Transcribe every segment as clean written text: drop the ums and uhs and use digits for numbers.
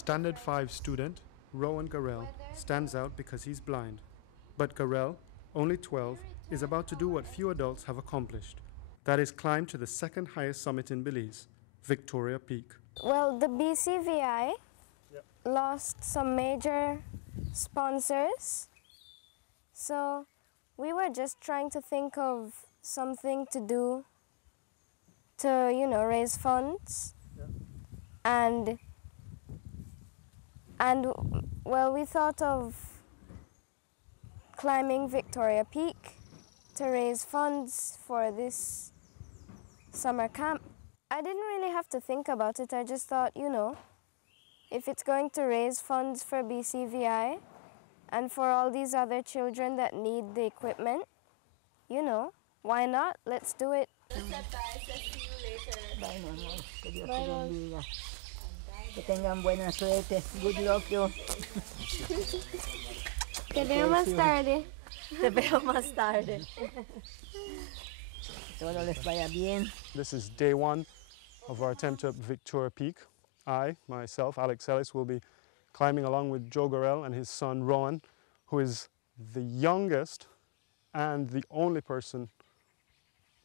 Standard 5 student Rowan Garrell stands out because he's blind. But Garrell, only 12, is about to do what few adults have accomplished. That is climb to the second highest summit in Belize, Victoria Peak. Well, the BCVI lost some major sponsors, so we were just trying to think of something to do to, raise funds. And well, we thought of climbing Victoria Peak to raise funds for this summer camp. I didn't really have to think about it. I just thought, if it's going to raise funds for BCVI and for all these other children that need the equipment, why not? Let's do it. See you later. Bye, Mama. Que Dios te bendiga. Que tengan buena suerte. Good luck, yo. Te veo más tarde. Te veo más tarde. Todo les vaya bien. This is day one of our attempt up Victoria Peak. I, myself, Alex Ellis, will be climbing along with Joe Garrell and his son Rowan, who is the youngest and the only person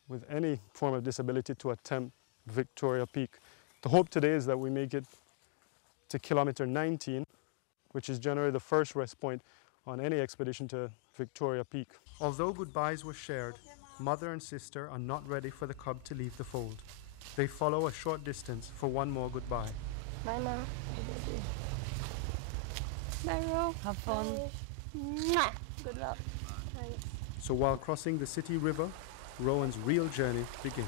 with any form of disability to attempt Victoria Peak. The hope today is that we make it to kilometer 19, which is generally the first rest point on any expedition to Victoria Peak. Although goodbyes were shared, mother and sister are not ready for the cub to leave the fold. They follow a short distance for one more goodbye. Bye, Mom. Bye, Ro. Have fun. Mwah. Good luck. Thanks. So while crossing the city river, Rowan's real journey begins.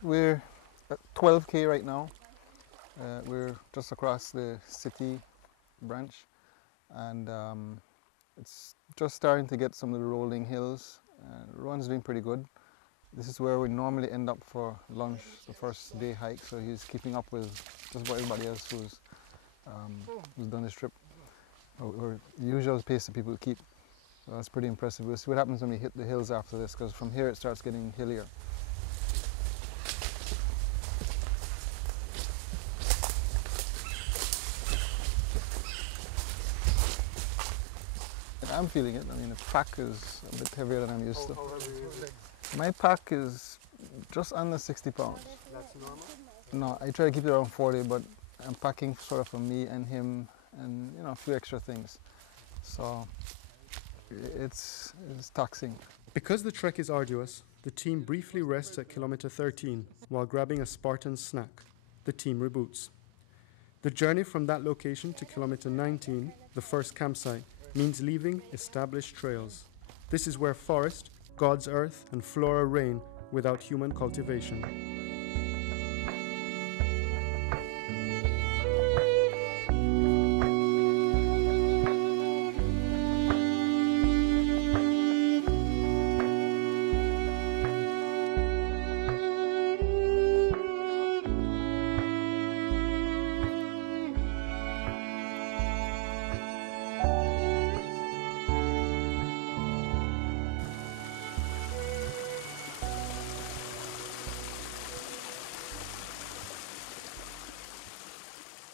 We're at 12K right now. We're just across the city branch, and it's just starting to get some of the rolling hills. Rowan's doing pretty good. This is where we normally end up for lunch, the first day hike, so he's keeping up with just about everybody else who's done this trip, or the usual pace that people keep. So that's pretty impressive. We'll see what happens when we hit the hills after this, because from here it starts getting hillier. I'm feeling it. I mean, the pack is a bit heavier than I'm used to. How heavy is it? My pack is just under 60 pounds. That's normal? No, I try to keep it around 40, but I'm packing sort of for me and him and, a few extra things. So it's taxing. Because the trek is arduous, the team briefly rests at kilometer 13 while grabbing a Spartan snack. The team reboots. The journey from that location to kilometer 19, the first campsite, means leaving established trails. This is where forest, God's earth, and flora reign without human cultivation.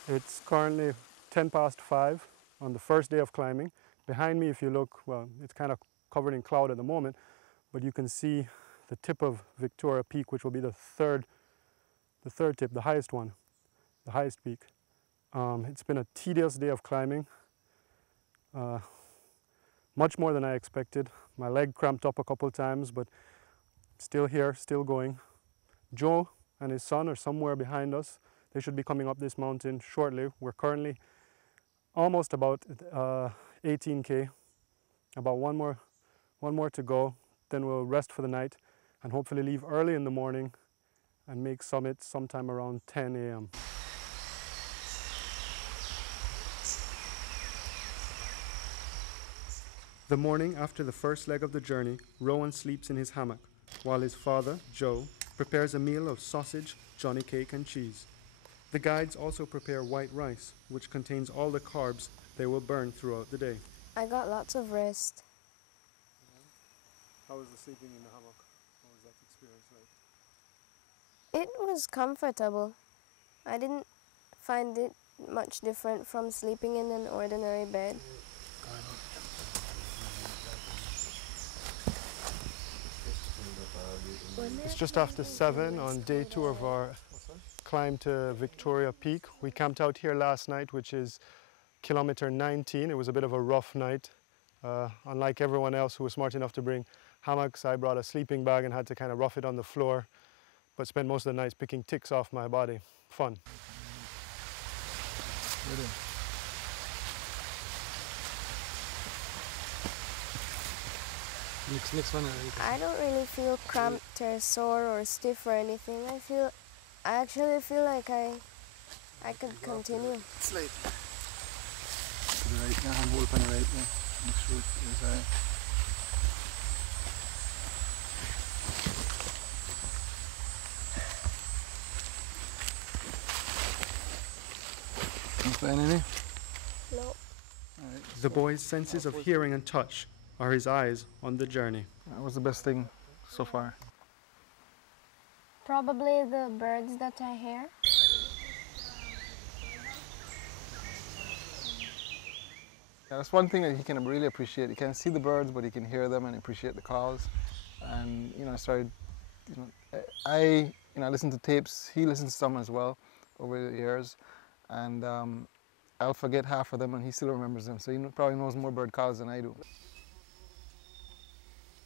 It's currently 10 past 5 on the first day of climbing. Behind me, if you look, well, it's kind of covered in cloud at the moment, but you can see the tip of Victoria Peak, which will be the third tip, the highest one, the highest peak. It's been a tedious day of climbing, much more than I expected. My leg cramped up a couple times, but still here, still going. Joe and his son are somewhere behind us. They should be coming up this mountain shortly. We're currently almost about 18K, about one more to go. Then we'll rest for the night and hopefully leave early in the morning and make summit sometime around 10 a.m. The morning after the first leg of the journey, Rowan sleeps in his hammock, while his father, Joe, prepares a meal of sausage, johnny cake and cheese. The guides also prepare white rice, which contains all the carbs they will burn throughout the day. I got lots of rest. How was the sleeping in the hammock? What was that experience like? It was comfortable. I didn't find it much different from sleeping in an ordinary bed. It's just after 7 on day 2 of our climb to Victoria Peak. We camped out here last night, which is kilometer 19. It was a bit of a rough night. Unlike everyone else who was smart enough to bring hammocks, I brought a sleeping bag and had to kind of rough it on the floor, but spent most of the nights picking ticks off my body. Fun. Really? Next one. I don't really feel cramped or sore or stiff or anything. I actually feel like I could continue. It's late. To the right, hand hold on the right, make sure it is You flying any? No. The boy's senses of hearing and touch are his eyes on the journey. That was the best thing so far. Probably the birds that I hear. Yeah, that's one thing that he can really appreciate. He can't see the birds, but he can hear them and appreciate the calls. And I started, I listened to tapes. He listens to some as well over the years, and I'll forget half of them, and he still remembers them. So he probably knows more bird calls than I do.